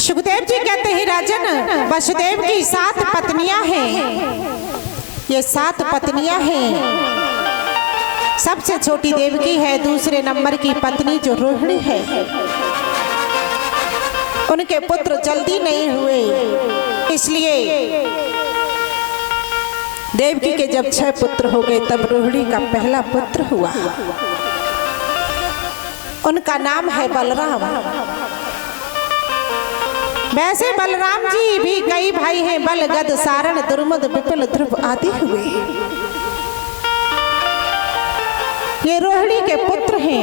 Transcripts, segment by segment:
सुखदेव जी कहते हैं राजन, वसुदेव की 7 पत्नियां हैं। ये 7 पत्नियां हैं। सबसे छोटी देवकी है, दूसरे नंबर की पत्नी जो रोहिणी है। उनके पुत्र जल्दी नहीं हुए, इसलिए देवकी के जब 6 पुत्र हो गए तब रोहिणी का पहला पुत्र हुआ। उनका नाम है बलराम। वैसे बलराम जी भी कई भाई हैं, बल, गद, सारण, दुर्मद, विपुल, ध्रुव आदि हुए। ये रोहिणी के पुत्र हैं।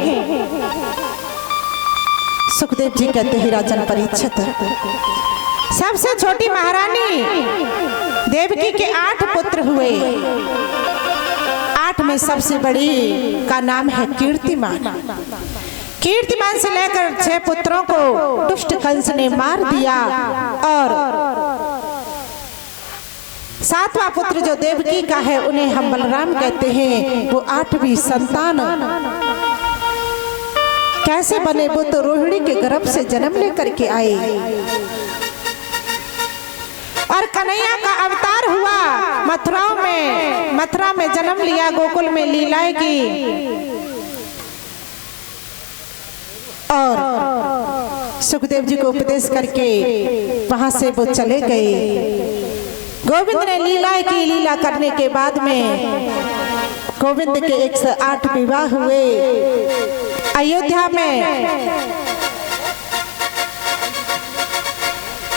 सुखदेव जी कहते हैं राजन परीक्षित, सबसे छोटी महारानी देवकी के 8 पुत्र हुए। 8 में सबसे बड़ी का नाम है कीर्तिमान। कीर्तिमान से लेकर 6 पुत्रों को दुष्ट कंस ने मार दिया और 7वां पुत्र जो देवकी का है उन्हें हम बलराम कहते हैं। वो 8वीं संतान कैसे बने? वो तो रोहिणी के गर्भ से जन्म लेकर के आए और कन्हैया का अवतार हुआ। मथुरा में जन्म लिया, गोकुल में लीलाएं की और सुखदेव जी को उपदेश करके वहां से वो चले गए। गोविंद ने लीलाएं की। लीला करने के बाद में गोविंद के 108 विवाह हुए। अयोध्या में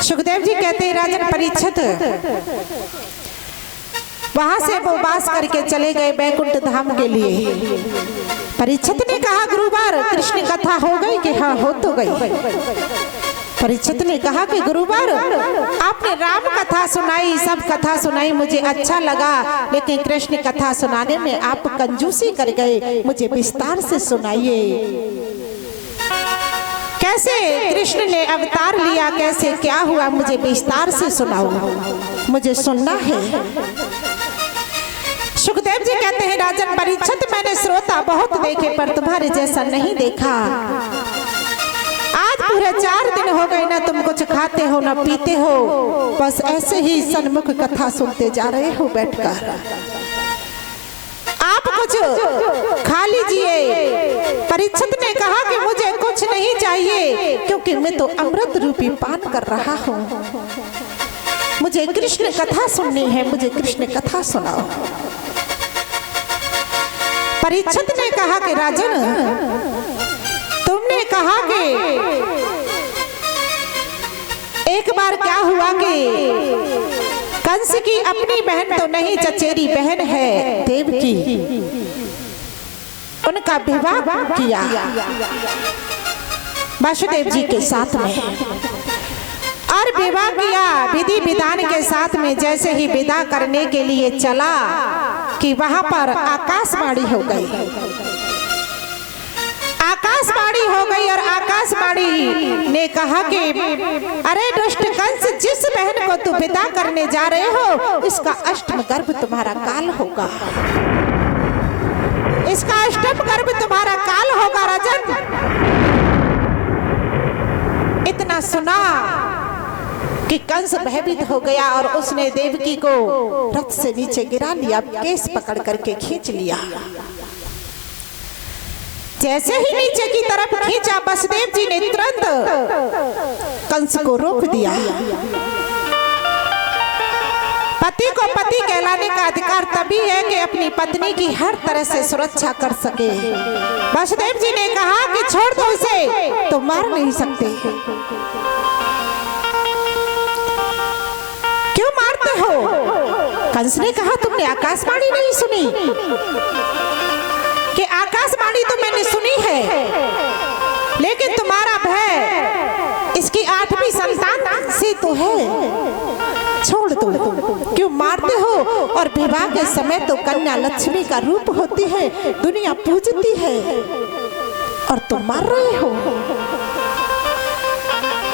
सुखदेव जी कहते हैं राजन परीक्षित, वहां से वो वास करके चले गए बैकुंठ धाम के लिए। परीक्षित ने कहा गुरुवार कृष्ण कथा हो गई कि हाँ हो तो गई। परीक्षित ने कहा कि गुरुवार आपने राम कथा सुनाई, सब कथा सुनाई, मुझे अच्छा लगा, लेकिन कृष्ण कथा सुनाने में आप कंजूसी कर गए, मुझे विस्तार से सुनाइए। कैसे कृष्ण ने अवतार लिया, कैसे क्या हुआ, मुझे विस्तार से सुनाओ, मुझे सुनना है। सुखदेव जी कहते हैं राजन परीक्षित, मैंने श्रोता बहुत देखे पर तुम्हारे जैसा नहीं देखा। आज पूरे 4 दिन हो गए ना तुम कुछ खाते हो ना पीते हो, बस ऐसे ही सन्मुख कथा सुनते जा रहे हो बैठकर। आप कुछ खा लीजिए। परीक्षित ने कहा कि मुझे कुछ नहीं चाहिए, क्योंकि मैं तो अमृत रूपी पान कर रहा हूँ। मुझे कृष्ण कथा सुननी है, मुझे कृष्ण कथा सुनाओ। परीक्षित ने कहा कि राजन तुमने कहा कि एक बार क्या हुआ कि कंस की अपनी बहन तो नहीं, चचेरी बहन है देवकी, उनका विवाह किया वासुदेव जी के साथ में और विवाह किया विधि विधान के साथ में। जैसे ही विदा करने के लिए चला कि वहां पर आकाशवाणी हो गई। आकाशवाणी हो गई और आकाशवाणी ने कहा कि अरे दुष्ट कंस, जिस बहन को तू विदा करने जा रहे हो इसका अष्टम गर्भ तुम्हारा काल होगा, इसका अष्टम गर्भ तुम्हारा काल होगा। राजन इतना सुना कि कंस भयभीत हो गया और उसने देवकी को रथ से नीचे गिरा लिया, केस पकड़ करके खींच लिया। जैसे ही नीचे की तरफ खींचा, वसुदेव जी ने तुरंत कंस को रोक दिया। पति को पति कहलाने का अधिकार तभी है कि अपनी पत्नी की हर तरह से सुरक्षा कर सके। वसुदेव जी ने कहा कि छोड़ दो इसे, तो मार नहीं सकते। क्यों मारते हो? कंस ने कहा तुमने आकाशवाणी नहीं सुनी? कि आकाशवाणी तो मैंने सुनी है, लेकिन तुम्हारा भय इसकी 8वीं संतान से तो है, छोड़ दो। क्यों मारते हो? और विवाह के समय तो कन्या लक्ष्मी का रूप होती है, दुनिया पूजती है, और तुम मार रहे हो।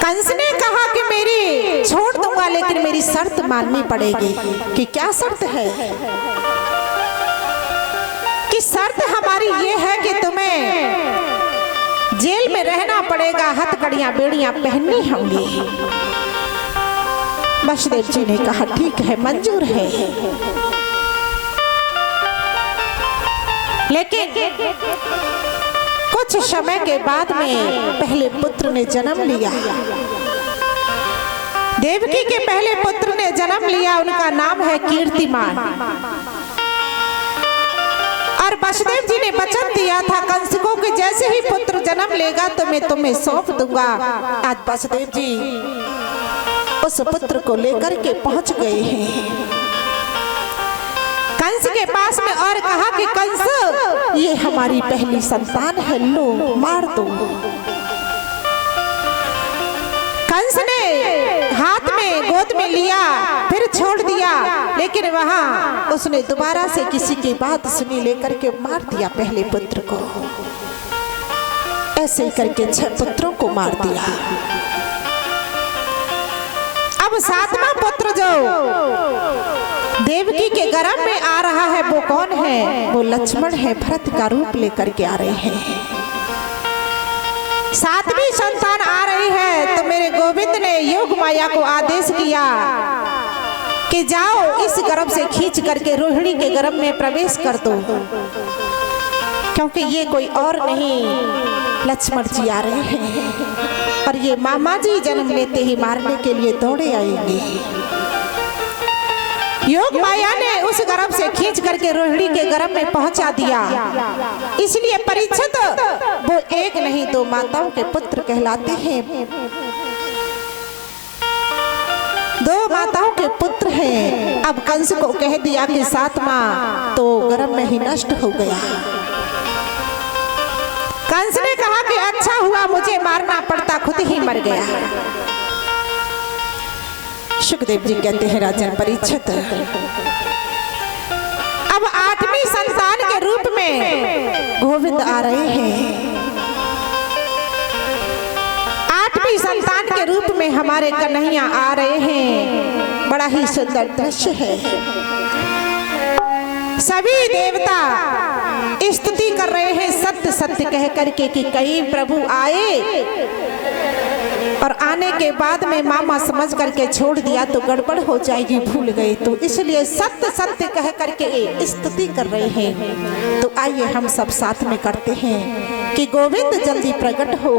कंस ने कहा कि मेरी छोड़ दूंगा, लेकिन मेरी शर्त माननी पड़ेगी। कि क्या शर्त है? कि शर्त हमारी ये है कि तुम्हें जेल में रहना पड़ेगा, हथकड़ियां बेड़ियां पहननी होंगी। वसुदेव जी ने कहा ठीक है, मंजूर है। लेकिन कुछ समय के बाद में पहले पुत्र ने जन्म लिया। देवकी के पहले पुत्र ने जन्म लिया, उनका नाम है कीर्तिमान। और वसुदेव जी ने वचन दिया था कंस को कि जैसे ही पुत्र जन्म लेगा तो मैं तुम्हें सौंप दूंगा। आज वसुदेव जी उस पुत्र को लेकर के पहुंच गए हैं कंस के पास में और कहा कि कंस ये हमारी पहली संतान है, लो मार दो। कंस ने हाथ में गोद में लिया, फिर छोड़ दिया, लेकिन वहां उसने दोबारा से किसी की बात सुनी, लेकर के मार दिया पहले पुत्र को। ऐसे करके 6 पुत्रों को मार दिया। अब 7वां पुत्र जो देवकी के गर्भ में आ रहा है वो कौन है? वो लक्ष्मण है, भरत का रूप लेकर के आ रहे हैं। 7वीं संतान आ रही है तो मेरे गोविंद ने योग माया को आदेश किया कि जाओ इस गर्भ से खींच करके रोहिणी के गर्भ में प्रवेश कर दो, क्योंकि ये कोई और नहीं लक्ष्मण जी आ रहे हैं और ये मामा जी जन्म लेते ही मारने के लिए दौड़े आएंगे। योग माया ने उस गर्भ से खींच करके रोहिणी के गर्भ में पहुंचा दिया। इसलिए परीक्षित वो एक नहीं 2 माताओं के पुत्र कहलाते हैं। 2 माताओं के पुत्र हैं। अब कंस को कह दिया कि 7वां तो गर्भ में ही नष्ट हो गया। कंस ने कहा कि अच्छा हुआ मुझे मारना पड़ता, खुद ही मर गया। सुखदेव जी कहते हैं राजन परीक्षित, अब 8वीं संतान के रूप में गोविंद आ रहे हैं। 8वीं संतान के रूप में हमारे कन्हैया आ रहे हैं। बड़ा ही सुंदर दृश्य है। सभी देवता स्तुति कर रहे हैं सत्य सत्य कह करके कि कहीं प्रभु आए और आने के बाद में मामा समझ करके छोड़ दिया तो गड़बड़ हो जाएगी, भूल गए, तो इसलिए सत्य सत्य कह करके स्तुति कर रहे हैं। तो आइए हम सब साथ में करते हैं कि गोविंद जल्दी प्रकट हो।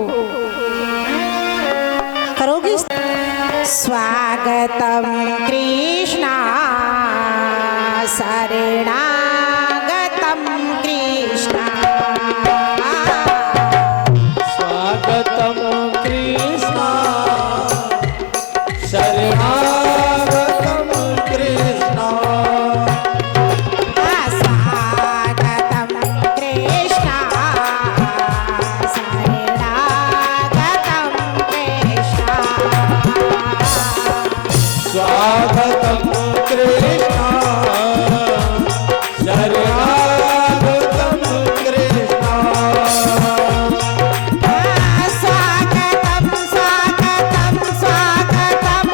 करोगी? स्वागतम कृष्णा शरणागतम कृष्णा, स्वागतम कृष्णा शरणागतम कृष्णा, स्वागतम कृष्णा शरणागतम कृष्णा, स्वागतम कृष्णा शरणागतम कृष्णा, स्वागतम स्वागतम स्वागतम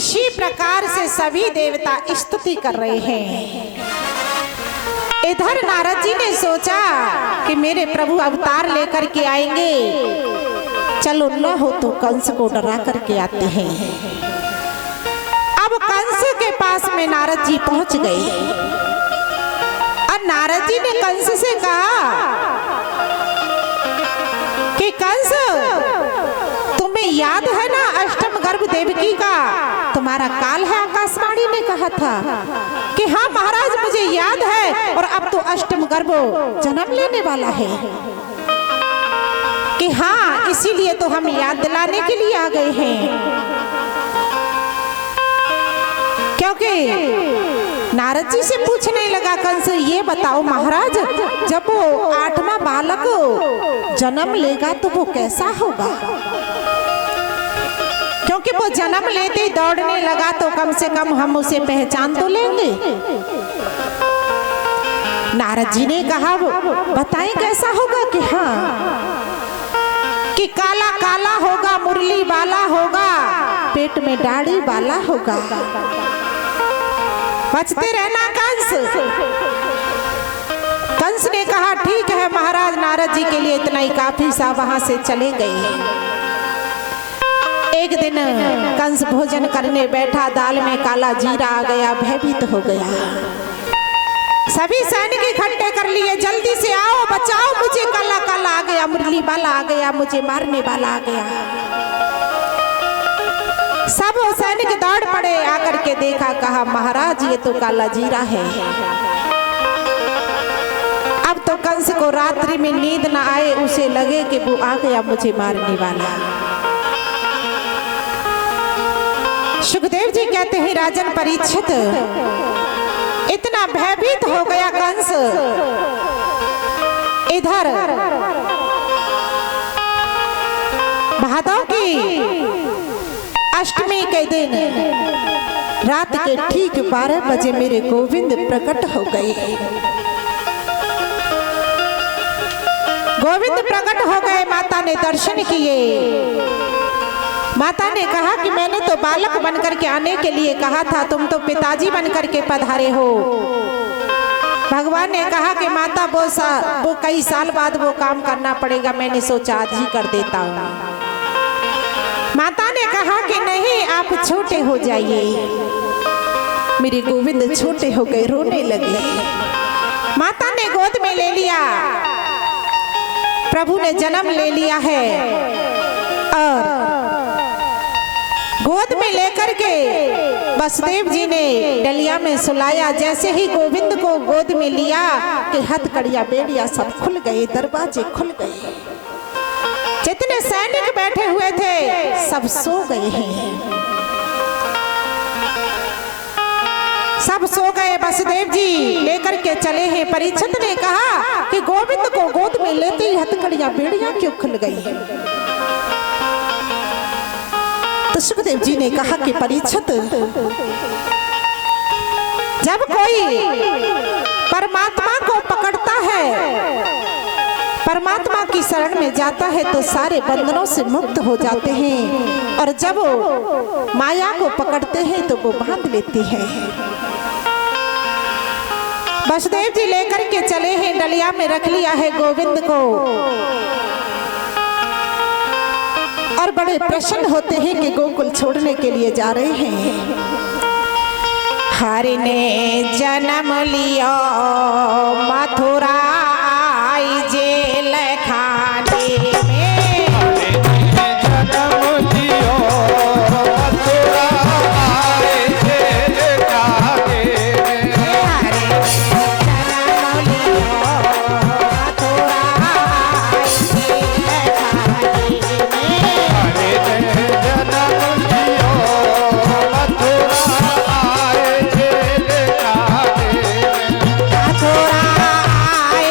इसी प्रकार से सभी देवता स्तुति कर रहे हैं। इधर नारद जी ने सोचा कि मेरे प्रभु अवतार लेकर के आएंगे, चलो न हो तो कंस को डरा करके आते हैं। अब कंस के पास में नारद जी पहुंच गए और नारद जी ने कंस से कहा कि कंस, तुम्हें याद है ना अष्टम गर्भ देवकी का तुम्हारा काल है? आकाशवाणी ने कहा था कि हाँ महाराज मुझे याद है, और अब तो अष्टम गर्भ जन्म लेने वाला है कि हाँ, इसीलिए तो हम याद दिलाने के लिए आ गए हैं। क्योंकि नारद जी से पूछने लगा कंस, ये बताओ महाराज, जब वो 8वां बालक जन्म लेगा तो वो कैसा होगा? क्योंकि वो जन्म लेते ही दौड़ने लगा तो कम से कम हम उसे पहचान तो लेंगे। नारद जी ने कहा, बताएं कैसा होगा? कि हाँ, कि काला काला होगा, मुरली वाला होगा, पेट में दाढ़ी वाला होगा। बचते रहना कंस। कंस ने कहा ठीक है महाराज, नारद जी के लिए इतना ही काफी सा, वहां से चले गए। एक दिन कंस भोजन करने बैठा, दाल में काला जीरा आ गया, भयभीत हो गया। सभी सैनिक इकट्ठे कर लिए, जल्दी से आओ बचाओ मुझे, काला काला आ गया, मुरली वाला आ गया, मुझे मारने वाला आ गया। सब सैनिक दौड़ पड़े, आकर के देखा, कहा महाराज ये तो काला जीरा है। अब तो कंस को रात्रि में नींद न आए, उसे लगे कि वो आ गया मुझे मारने वाला। सुखदेव जी कहते हैं राजन परीक्षित, इतना भयभीत हो गया कंस। इधर भादों की अष्टमी के दिन रात के ठीक 12 बजे मेरे गोविंद प्रकट हो गए। गोविंद प्रकट हो गए, माता ने दर्शन किए। माता ने कहा कि मैंने तो बालक बनकर के आने के लिए कहा था, तुम तो पिताजी बनकर के पधारे हो। भगवान ने कहा कि माता वो कई साल बाद वो काम करना पड़ेगा, मैंने सोचा आज ही कर देता हूँ। माता ने कहा कि नहीं, आप छोटे हो जाइए। मेरे गोविंद छोटे हो गए, रोने लगे। माता ने गोद में ले लिया, प्रभु ने जन्म ले लिया है, और गोद में लेकर के वसुदेव जी ने डलिया में सुलाया। जैसे ही गोविंद को गोद में लिया कि हथकड़ियां बेड़ियां सब खुल गए, दरवाजे खुल गए। जितने सैनिक बैठे हुए थे सब सो गए हैं, सब सो गए। वसुदेव जी लेकर के चले हैं। परीक्षित ने कहा कि गोविंद को गोद में लेते ही हथकड़ियां बेड़ियां क्यों खुल गई? तो सुखदेव जी ने कहा कि परीक्षित, जब कोई परमात्मा को पकड़ता है, परमात्मा की शरण में जाता है तो सारे बंधनों से मुक्त हो जाते हैं, और जब वो माया को पकड़ते हैं तो वो बांध लेती है। वसुदेव जी लेकर के चले हैं, डलिया में रख लिया है गोविंद को, और बड़े प्रसन्न होते हैं कि गोकुल छोड़ने के लिए जा रहे हैं। हरि ने जन्म लिया मथुरा जेल खाने में, जन्म लियो मथुरा जेल खाने में। हरि जन्म लिया मथुरा जेल खाने में।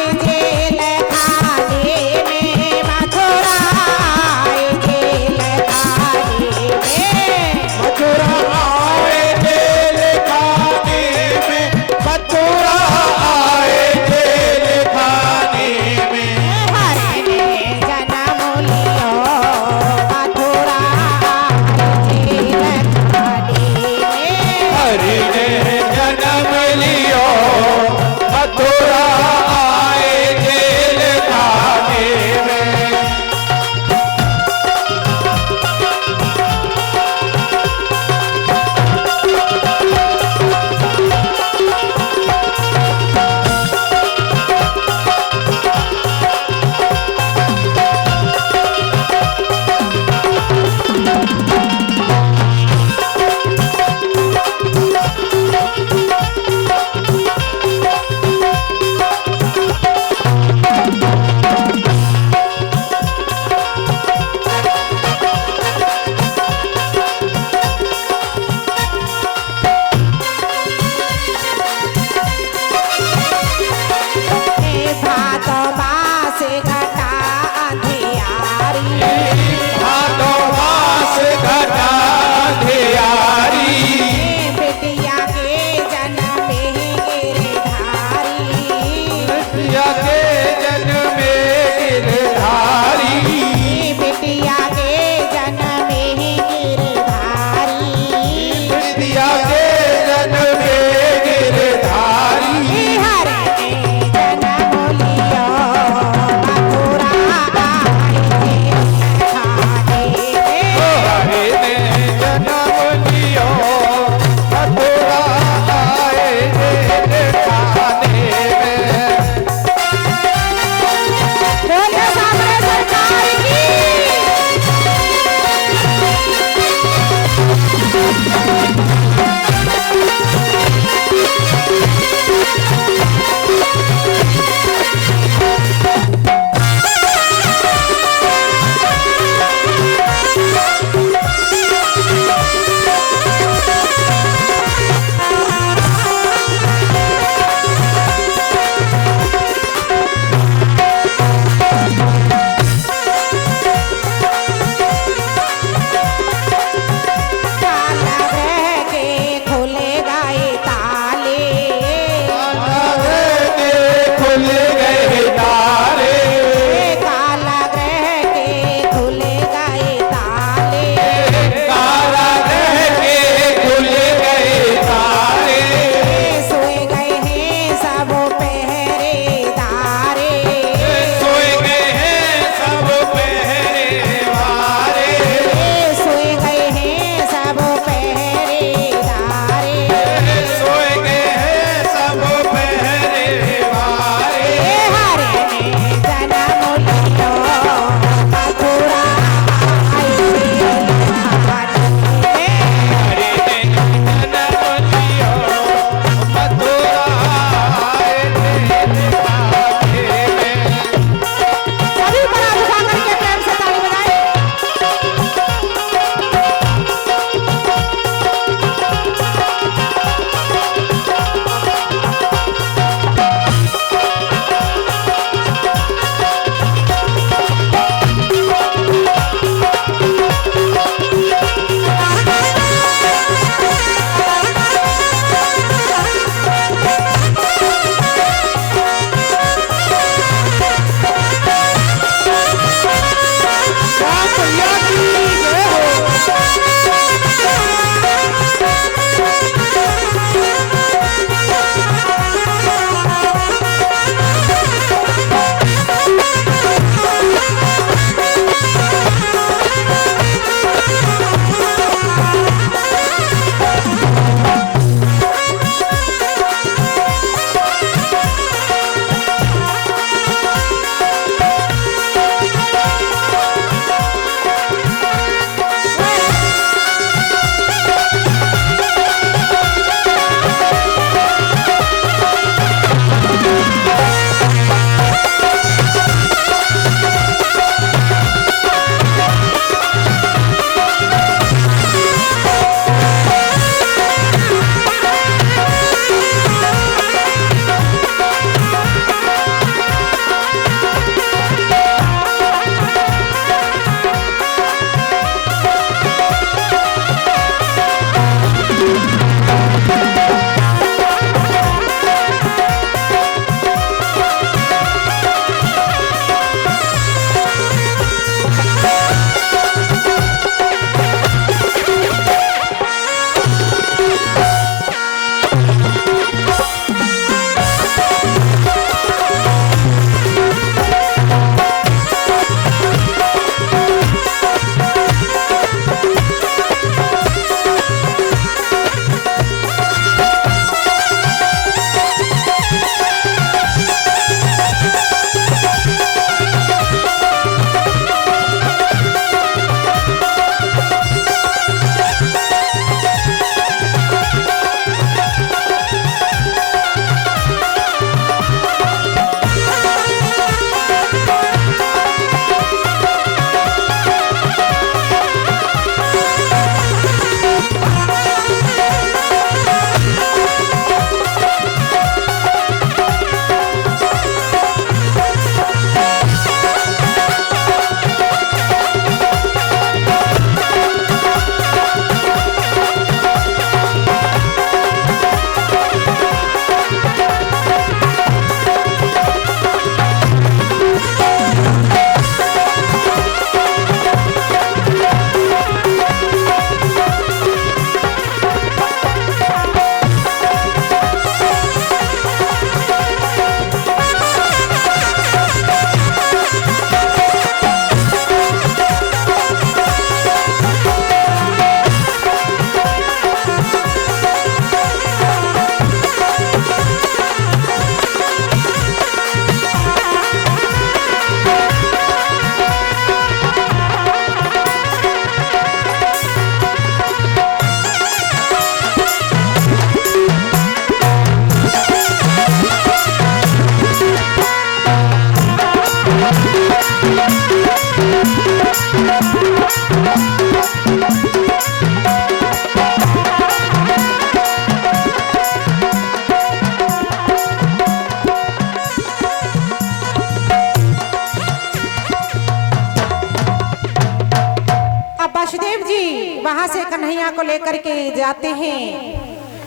लेकर के जाते हैं।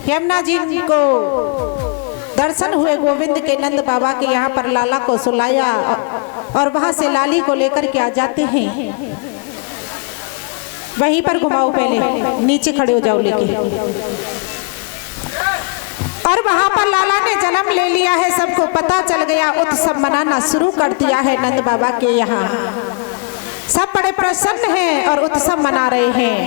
यमुना जी को दर्शन हुए गोविंद के, नंद बाबा के यहाँ पर लाला को सुलाया और वहां से लाली को लेकर के आ जाते हैं। वहीं पर घुमाओ, पहले नीचे खड़े हो जाओ लेके। और वहां पर लाला ने जन्म ले लिया है, सबको पता चल गया। उत्सव मनाना शुरू कर दिया है नंद बाबा के यहाँ। सब बड़े प्रसन्न हैं और उत्सव मना रहे हैं।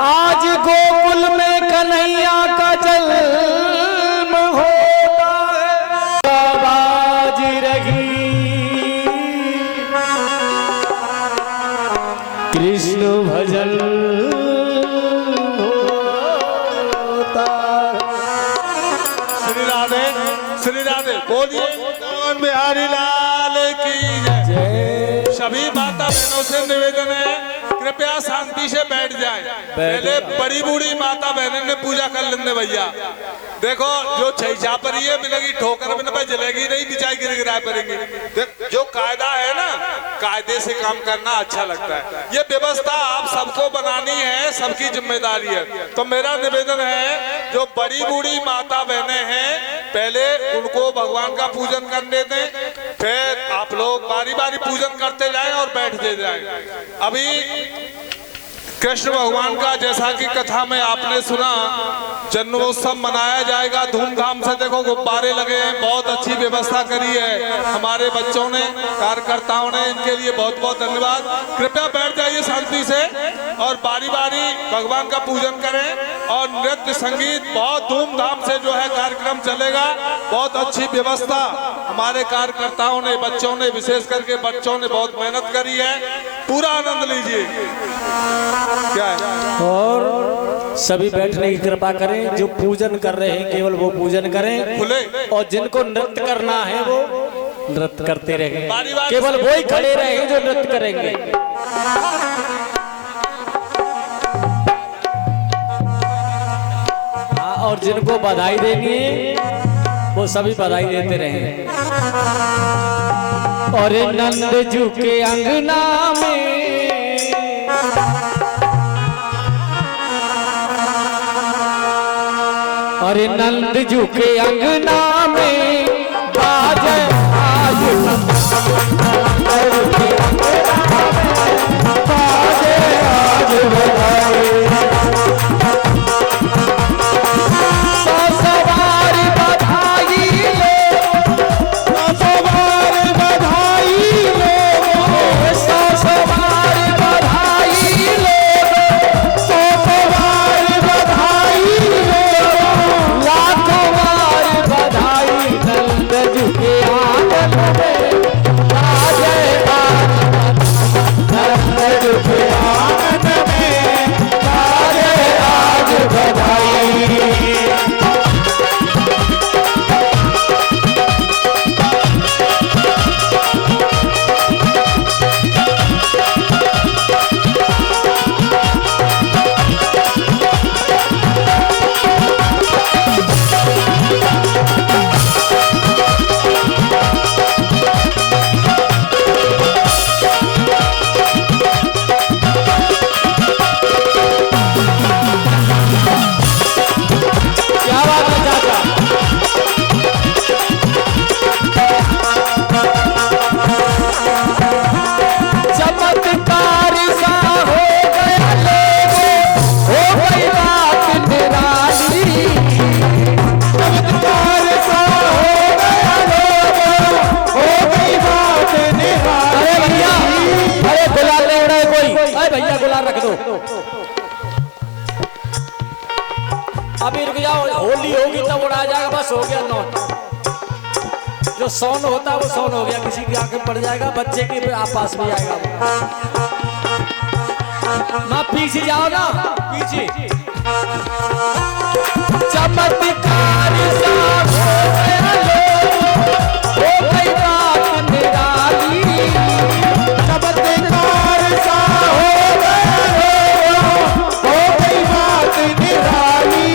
आज गोकुल में कन्हैया का जन्म होता है, बाज रही कृष्ण भजन होता। श्री राधे बोलिए मोहन बिहारी लाल की जय। सभी माता बहनों से निवेदन है, कृपया शांति से बैठ जाएं। पहले बड़ी बूढ़ी माता बहनों ने पूजा कर लेने भैया। देखो जो छैचा परी है मिलेगी ठोकर में न जलेगी नहीं, बिचाई गिर गिराए पड़ेंगे। जो कायदा है ना, कायदे से काम करना अच्छा लगता है। ये व्यवस्था आप सबको बनानी है, सबकी जिम्मेदारी है। तो मेरा निवेदन है, जो बड़ी बूढ़ी माता बहनें हैं पहले उनको भगवान का पूजन करने दें, फिर आप लोग बारी बारी पूजन करते जाएं और बैठते जाएं। अभी कृष्ण भगवान का जैसा कि कथा में आपने सुना, जन्मोत्सव मनाया जाएगा धूमधाम से। देखो गुब्बारे लगे हैं, बहुत अच्छी व्यवस्था करी है हमारे बच्चों ने, कार्यकर्ताओं ने, इनके लिए बहुत बहुत धन्यवाद। कृपया बैठ जाइए शांति से और बारी बारी भगवान का पूजन करें। और नृत्य संगीत बहुत धूमधाम से जो है कार्यक्रम चलेगा। बहुत अच्छी व्यवस्था हमारे कार्यकर्ताओं ने, बच्चों ने, विशेष करके बच्चों ने बहुत मेहनत करी है। पूरा आनंद लीजिए। क्या है? और सभी बैठने की कृपा करें। जो पूजन कर रहे हैं केवल वो पूजन करें, खुले और जिनको नृत्य करना है वो नृत्य करते रहें। बारी बारी केवल वो ही खड़े रहें जो नृत्य करेंगे। हाँ, और जिनको बधाई देनी है वो सभी बधाई देते रहें। और नंद जू के अंगना में अरे नंद जू के अंगना में बाजे आज बाजे आज बधाई। सवारी बधाई लो, सवारी बधाई लो, सवारी बधाई लो, सवारी बधाई लो, लाखों बार बधाई। नंद जू के आंगन में बाजे आज, नंद जू के आंगन में बाजे आज बधाई। क्या बात है चाचा? चमत्कार सा हो गया लोगों, हो गई बात निराली। चमत्कार सा हो गया लोगों, हो गई बात निराली। अरे भैया, अरे गुलाल ले उड़ा है कोई? अरे भैया गुलाल रख दो। अभी रुक जाओ, होली होगी तब उड़ा जाएगा। बस हो गया नोट। जो सौन होता है वो सौन हो गया, किसी की आंखें पड़ जाएगा, बच्चे के आप पास में आएगा। माँ पीछे जाओ ना, पीछे। चमत्कार सा हो गई बात निराली, चमत्कार सा हो गई बात निराली।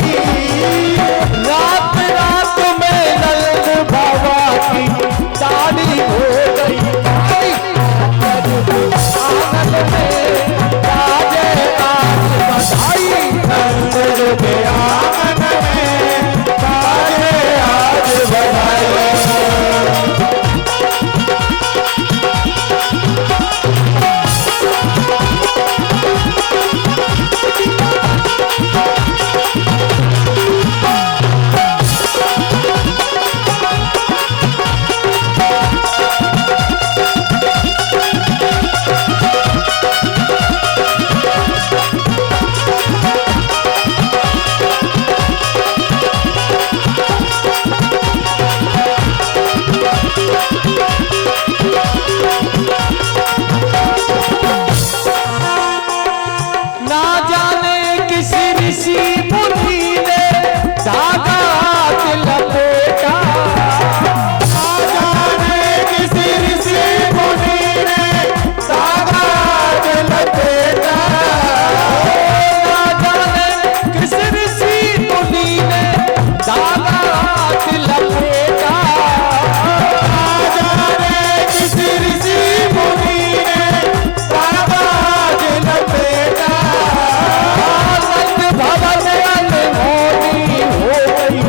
रात रात में नंद बाबा की दाढ़ी हो गई काली। आंगन में राजे आज बधाई, नंद के आंगन में बाजे आज बधाई। ना जाने किस ऋषि मुनि ने धागा हाथ लपेटा, ना जाने किसी ऋषि मुनि ने धागा हाथ लपेटा। ना जाने किस ऋषि मुनि ने धागा हाथ लपेटा। ना जाने किसी ऋषि मुनि ने धागा हाथ लपेटा। आनंद भवन अनमोली हो गई,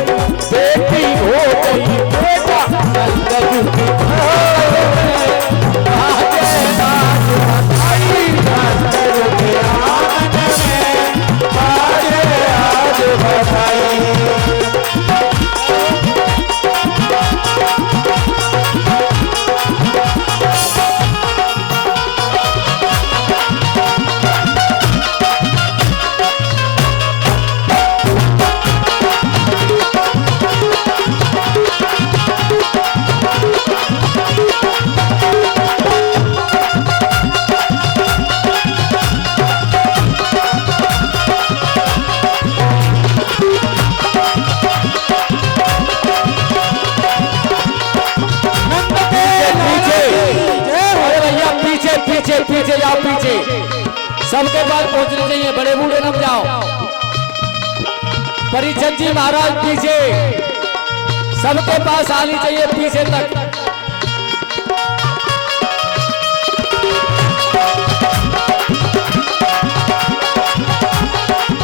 बेटी हो गई बेटा, नंद की घोर में राजे राज बधाई। नंद के आंगन में बाजे आज बधाई। अरे भैया पीछे पीछे पीछे जाओ, पीछे सबके पास पहुंचने चाहिए, बड़े बूढ़े न जाओ। परिचंद जी महाराज पीछे, सबके पास आनी चाहिए पीछे तक।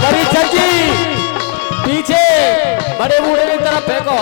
परिचंद जी पीछे, बड़े बूढ़े की तरफ फेंको।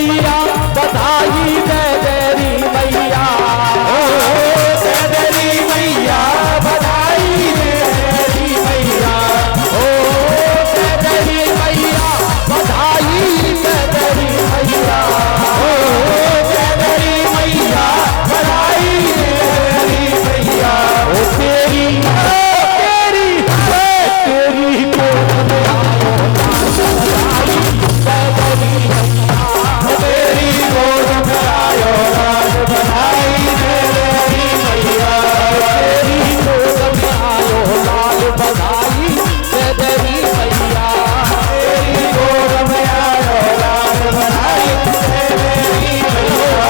मैया बधाई दे देरी मैया तेरी मैया बधाई तेरी मैया तेरी मैया बधाई दे देरी मैया तेरी मैया बधाई तेरी मैया तेरी को तेरी गोद में आयो राज बधाई तेरी मैया तेरी गोद में आयो लाल बधाई दे देरी मैया तेरी गोद में आयो राज बधाई तेरी मैया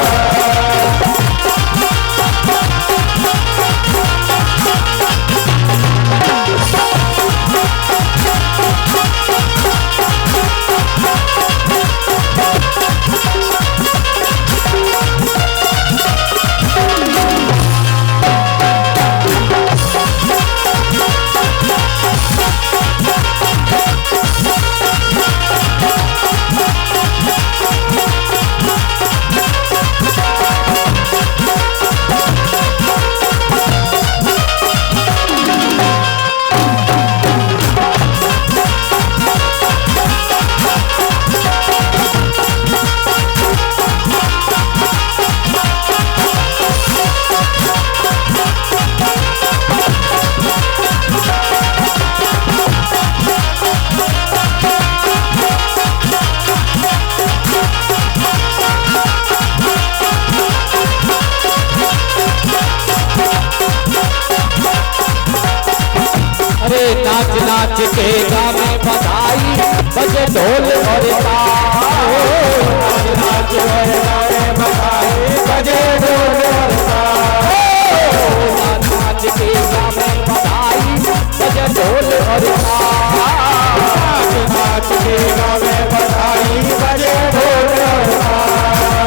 अरे नाच नाच के गावे बधाई बजे ढोल और ताल नाच गाए बधाई बजे ढोल और ताल नाच के गावे बधाई बजे ढोल और ताल नाच के गावे बधाई बजे ढोल और ताल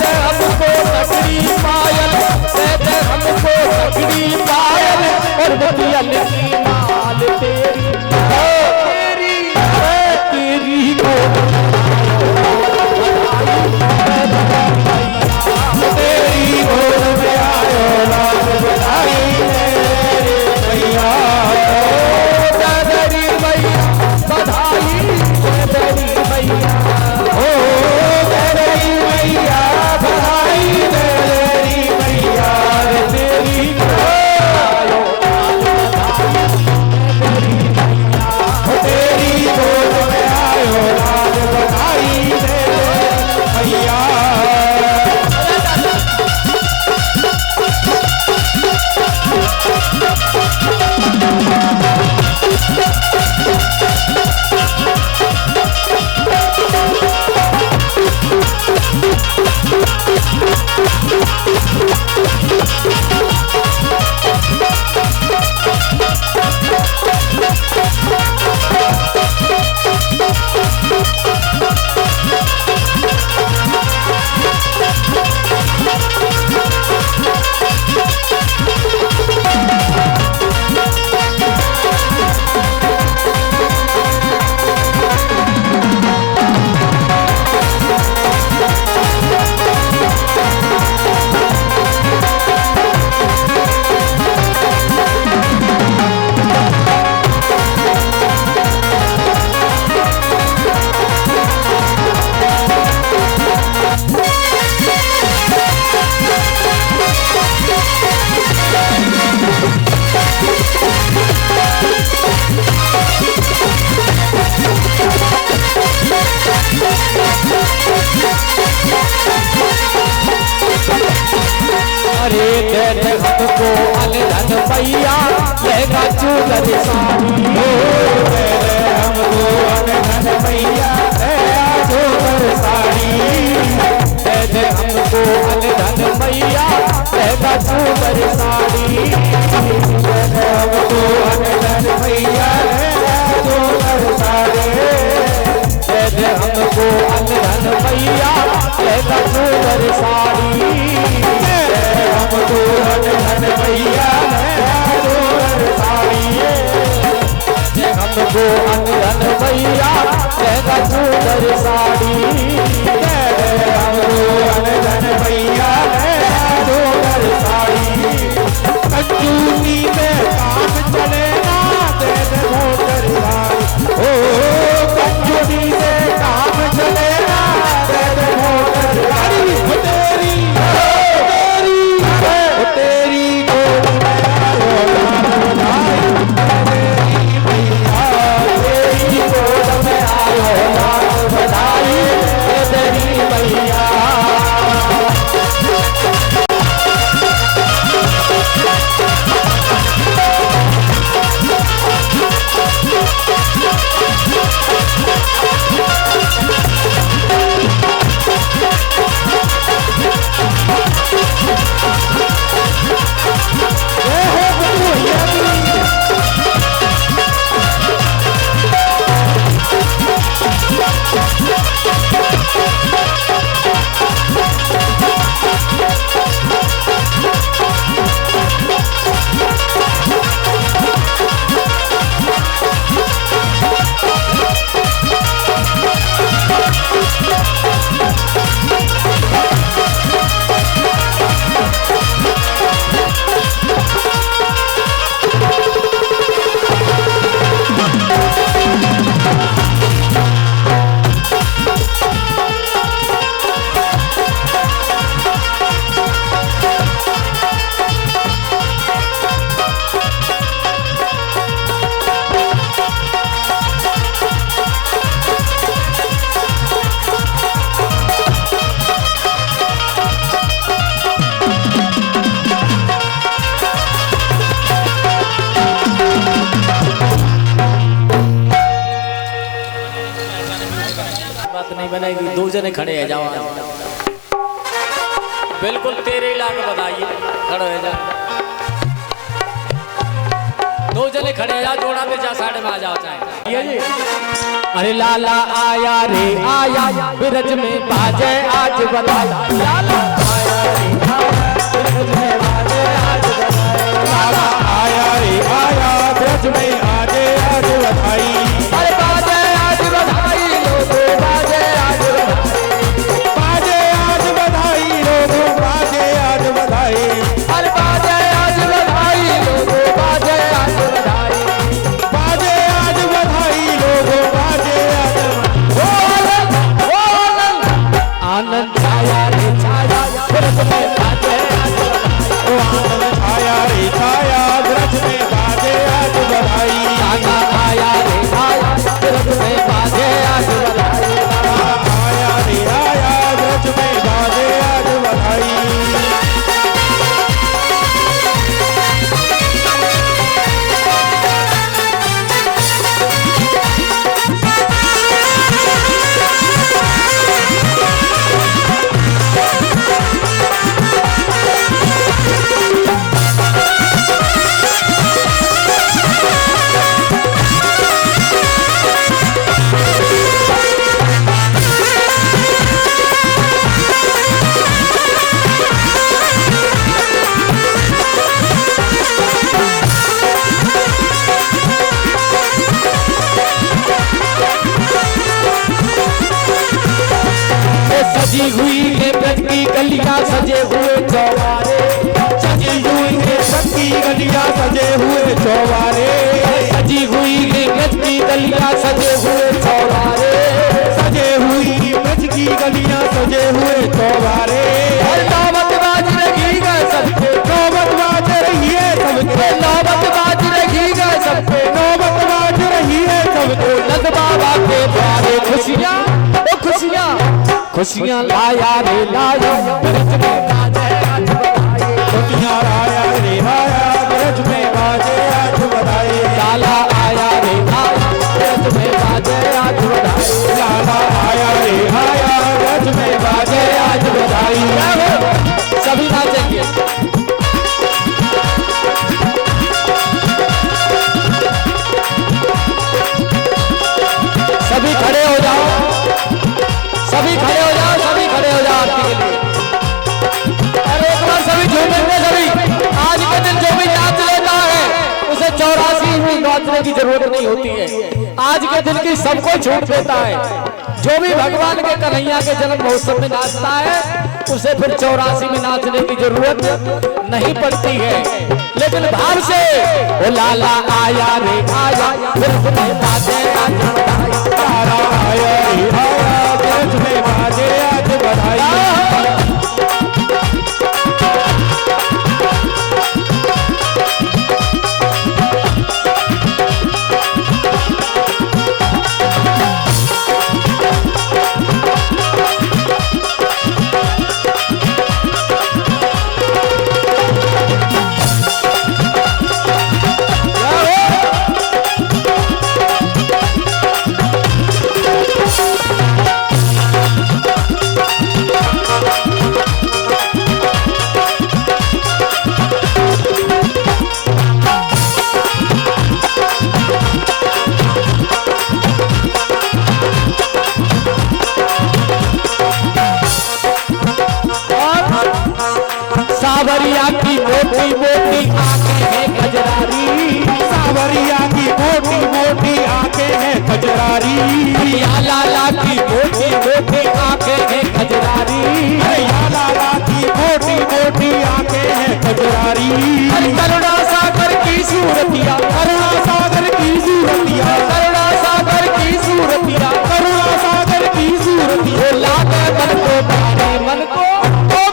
दे हमको तकड़ी पायल दे हमको तकड़ी पायल और बतिया की माल तेरी तेरी को तेरी गोद में आयो राज बधाई तेरी मैया तेरी मैया बधाई तेरी मैया तेरी मैया बधाई तेरी मैया तेरी तेरी गोद में आयो राज बधाई तेरी मैया अरे दे हमको अलधन मैया लेगा चूलर साड़ी हमको अनधन मैया चोकर साड़ी दे हमको अलधन मैया लेगा चूलर साड़ी हमको अनधन मैया चोकर साड़ी दे हमको अलधन मैया लेगा चूलर साड़ी हमको अनधन मैया चोकर साड़ी हमको अलधन मैया लेगा चूलर साड़ी मैंने दो जने खड़े हैं, जाओ बिल्कुल तेरे इलाके बताइए, खड़े हो जा, दो जने खड़े हैं, जोड़ा पे जा, साइड में आ जाओ चाहे ये जी। अरे लाला आया रे आया ब्रज में बाजे आज बधाई, लाला आया रे आया ब्रज में बाजे आज बधाई, लाला आया रे आया ब्रज में आजे आज बधाई। अरे बाजे आज बधाई लोगों, बाजे आज बधाई, बाजे आज बधाई लोगों, बाजे आज बधाई। अरे बाजे आज बधाई लोगों, बाजे आज बधाई, बाजे आज बधाई लोगों, बाजे आज आनंद छाया रे छाया ब्रज में बाजे आज बधाई, आनंद छाया रे छाया ब्रज में बाजे आज बधाई। लाला आया रे आया ब्रज में बाजे आज बधाई, आया रे आया ब्रज में बाजे आज बधाई। सजी हुई है ब्रज की गलियां, सजे हुए चौबारे, सजी हुई है ब्रज की गलियां, सजे हुए चौबारे। सजी हुई है ब्रज की गलियां, सजे हुए चौबारे, सजे हुई ब्रज की गलियां, सजे हुए चौबारे। नौबत बाज रही गए सबके, नौबत बाज रही है सबके, नौबत बाज रही गए सबके, नौबत बाज रही है सबके। नंद बाबा के द्वारे खुशियां, ओ खुशियां, खुशियां लाया रे लाया ब्रज में बाजे आज बधाई, खुशियां आया रे आया ब्रज में बाजे आज बधाई। लाला आया रे आया ब्रज में बाजे आज बधाई, लाला आया रे आया ब्रज में बाजे आज बधाई। सभी नाचेंगे। सभी खड़े हो जाओ, सभी खड़े हो जाओ, सभी खड़े हो जाओ आरती के लिए। और एक बार सभी झूमेंगे सभी। आज के दिन जो भी नाच लेता है उसे 84 भी नाचने की जरूरत नहीं होती है। आज के दिन की सबको छूट देता है। जो भी भगवान के कन्हैया के जन्म महोत्सव में नाचता है उसे फिर 84 में नाचने की जरूरत नहीं पड़ती है। लेकिन भाव से ओ लाला आया रे आया ब्रज में बाजे आज बधाई, लाला आया रे आया ब्रज में बाजे आज बधाई। सावरिया की मोटी मोटी आंखें हैं खजरारी, सावरिया की मोटी मोटी आंखें हैं खजरारी। या लाला की मोटी मोटी आंखें हैं खजरारी, अरे या लाला की मोटी मोटी आंखें हैं खजरारी। करुणा सागर की सूरतिया, करुणा सागर की सूरतिया, करुणा सागर की सूरतिया, करुणा सागर की सूरतिया। लागे मन को प्यारे मन को, ओ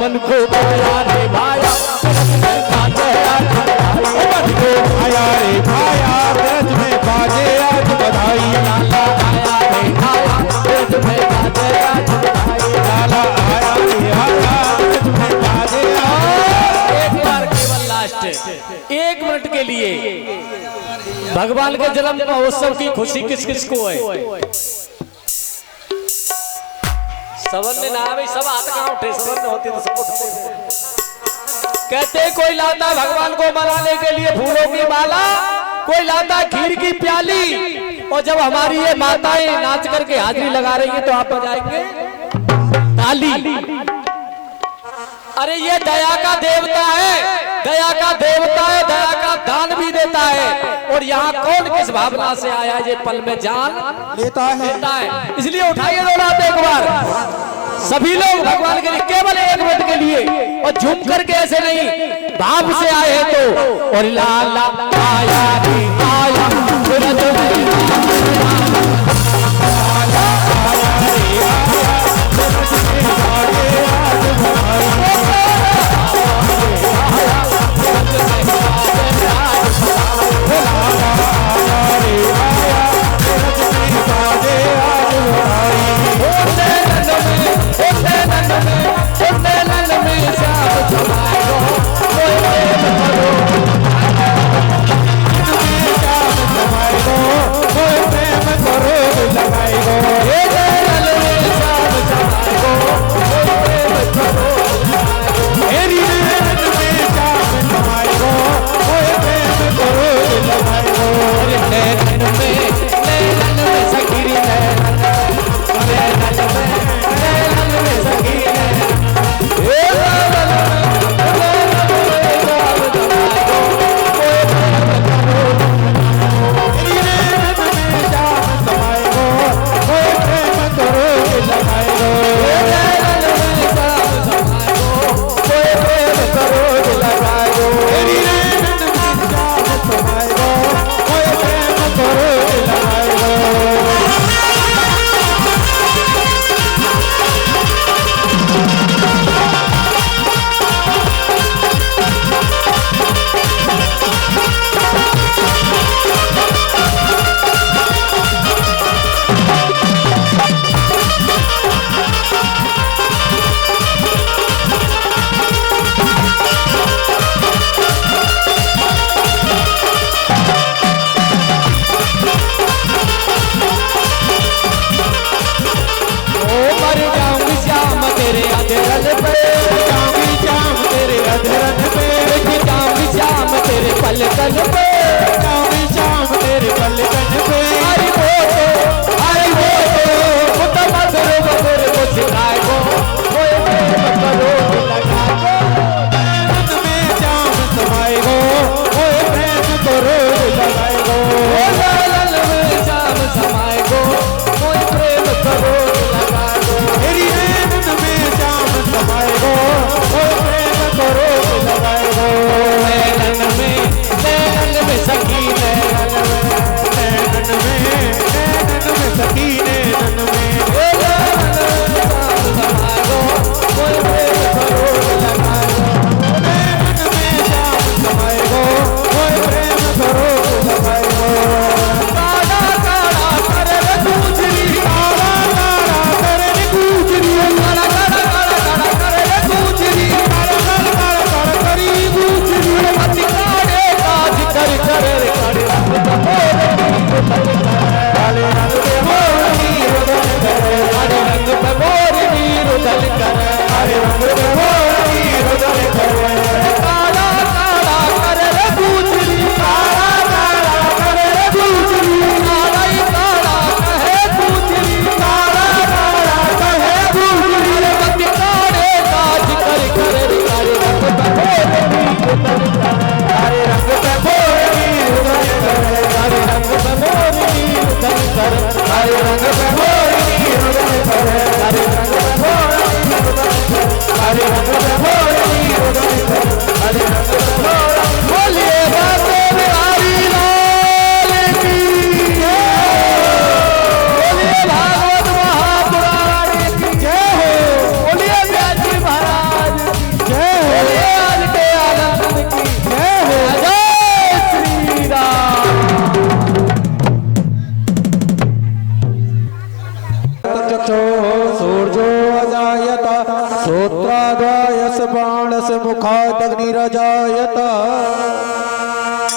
मन को पाया रे भाया ब्रज में बाजे आज बधाई, मन को आया रे आया ब्रज में बाजे आज बधाई। लाला आया रे आया ब्रज में बाजे आज बधाई, लाला आया रे आया ब्रज में बाजे आज। एक बार केवल लास्ट 1 मिनट के लिए भगवान के जन्म महोत्सव की खुशी किस किस को है? सबन ने ना भाई सब हाथ कहाँ उठे, सबन ने होती तो सब उठते। कहते कोई लाता भगवान को मनाने के लिए फूलों की माला, कोई लाता खीर की प्याली, और जब हमारी ये माताएं नाच करके हाजिरी लगा रही है तो आप बजाएंगे ताली। अरे ये दया का देवता है, दया का देवता है, दया का दान भी देता है। और यहाँ कौन किस भावना से आया ये पल में जान लेता है। इसलिए उठाइए दो हाथ एक बार सभी लोग भगवान के लिए, केवल 1 मिनट के लिए, और झूम करके ऐसे नहीं, भाव से आए तो। और लाला आया रे आया सूरज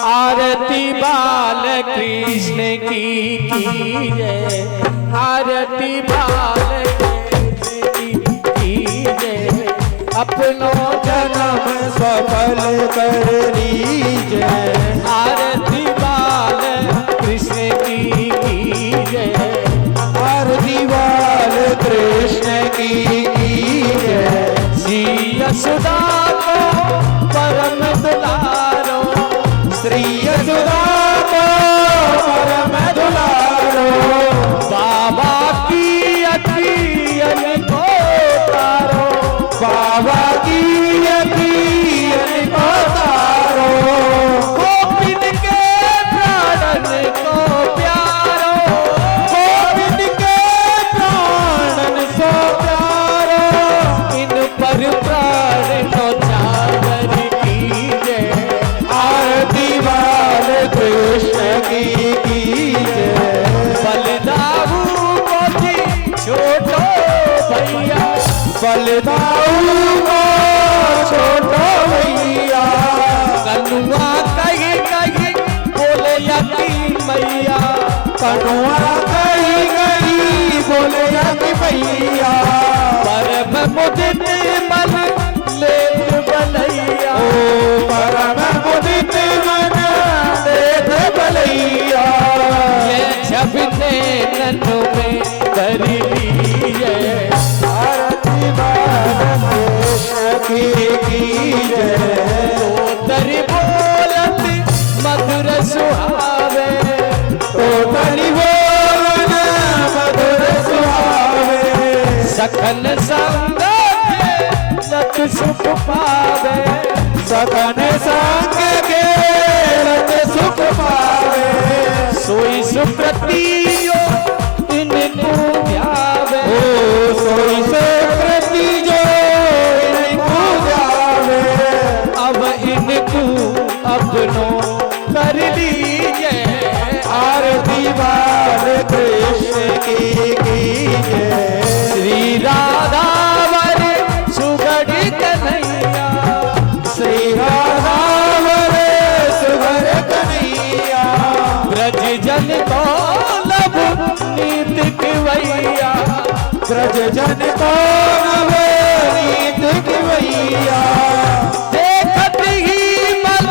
आरती बाल कृष्ण की जय, आरती बाल कृष्ण की अपनो जन्म सफल कर लीजिए। आरती बाल कृष्ण की जय। आरती बाल कृष्ण की जय। श्री यशोदा को परम दुलारो, श्री यशोदा को परम दुलारो, बाबा की अखियन को तारो, बाबा की अखियन को तारो, गोपिन के प्राणन को प्यारो, गोविंद के प्राणन सो प्यारो, इन पर प्राण नौचावर की जय। आरती बाल कृष्ण की जय। बलदाऊ को थी छोटो भैया, बलदाऊ को छोटो भैया, कनुआ कही कही बोले यकी मैया, कनुआ कही कही बोले कि भैया, परम मुदित मन लेत बलैया, ओ परम मुदित मन देत भलैया, ये छबते ननु में कर लीजिए। आरती बाल कृष्ण की जय। तरी बोलत मधुर सुहावे, तो तनि बोलन मधुर सुहावे, सखन संग लत सुख पावे, सखन संग के रत सुख पावे, सोई सुप्रतियो इनको ध्यावे, ओ सोई से प्रति जो इनको जावे, अब इनको अपनो कर लीजिए। आरती बाल कृष्ण की जय। श्री राधा वर सुगढ़ी कन्हैया, श्री राधा वर सुभर कन्हैया, ब्रज जन को लब नीत किवैया, ब्रज जन को नवनीत किवैया, देखत ही मन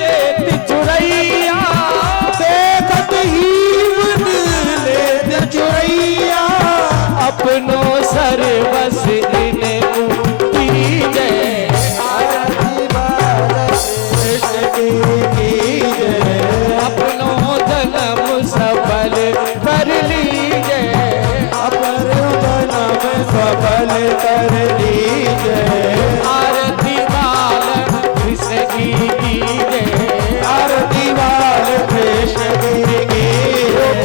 लेत चुरैया, देखत ही मन लेत चुरैया, अपनो सर्वस इनको कीजय। आरती बाल कृष्ण की जय। अपनो जन्म सफल कर लीजिए। अपर जन्म सफल कर लीजिए। आरती बाल कृष्ण की जय। आरती बाल कृष्ण की जय।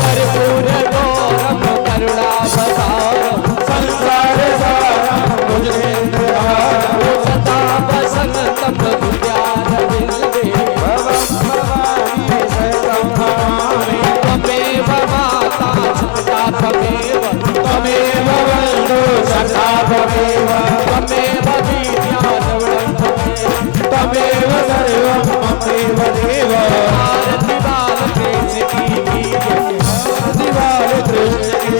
कर्पूर गौरम करुणावतारम, संसार सारम भुजगेन्द्रहारम, सदा वसंतम हृदयारविंदे, भवं भवानी सहितं नमामि। त्वमेव माता पिता त्वमेव, त्वमेव बन्धु सखा त्वमेव, त्वमेव विद्याधवनं त्वमेव। त्वमेव सर्वं ममेव देव। आरती बाल कृष्ण की जय। आरती बाल कृष्ण की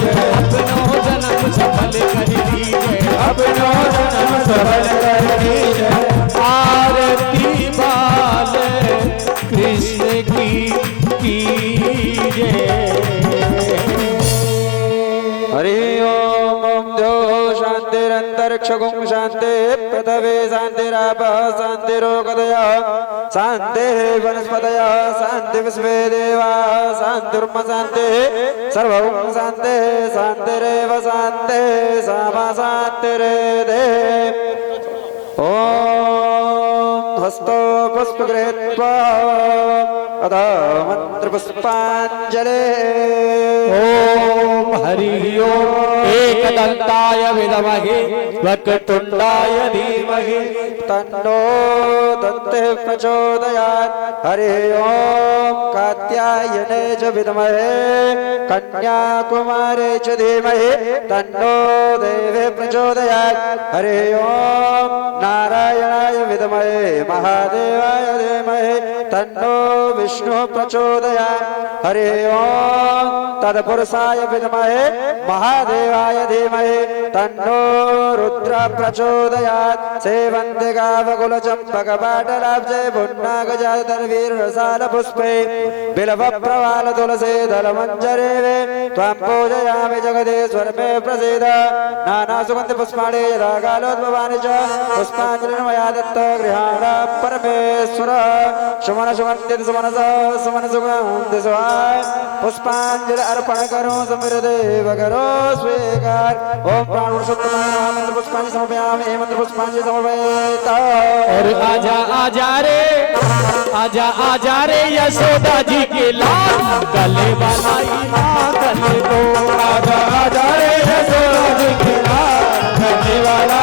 जय। अपनो जन्म सफल कर लीजिए। अपनो जन्म सफल कर लीजिए। आरती बाल कृष्ण की जय। हरि ओम ओम द्यो शांतिरंतरिक्षगुं शांति पृथ्वी शांतिरापः शांतिरोगदयः शांतिः वनस्पतयः शांति विश्वे देवाः शांतिर्म शांतिः सर्वं शांतिः शांतिरेव शांतिः सामा शांतिरेधे। ओम हस्तो पुष्प गृहीत्वा अथ मंत्र पुष्पांजलि। ओम हरि ओम एकदंताय विद्महे वक्रतुंडाय धीमहि तन्नो दन्तिः प्रचोदयात्। हरि ओम कात्यायने च विद्महे कन्याकुमारी च धीमहि तन्नो देवी प्रचोदयात्। हरि ओम नारायणाय विद्महे महादेवाय धीमहि तन्नो विष्णु प्रचोदयात् हरि ओम तत्पुरुषाय विद्महे महादेवाय धीमहि तन्नो रुद्र प्रचोदयात् सेवन्ते गावकुल चंपक पाटलाब्जे पुन्नागजातर्वीरसाल पुष्पे बिल्व प्रवाल तुलसी दल मंजरे वे त्वां पूजयामि जगदीश्वर मे प्रसीद नाना सुगंध पुष्पाणि यदा कालोद्भवानि च पुष्पाञ्जलिं मया दत्त गृहाण परमेश्वर सुमन सुगंधित सुमन सुमन सुगंधि सुहाय पुष्पांजलि अर्पण करो समृदेव करो स्वीकार ओम प्राण शुद्धमय मंत्र पुष्पांजलि समर्पयामि हे मंत्र पुष्पांजलि समर्पयता और आजा रे यशोदा जी के लाल गले वाला गले को आजा रे यशोदा जी के लाल गले वाला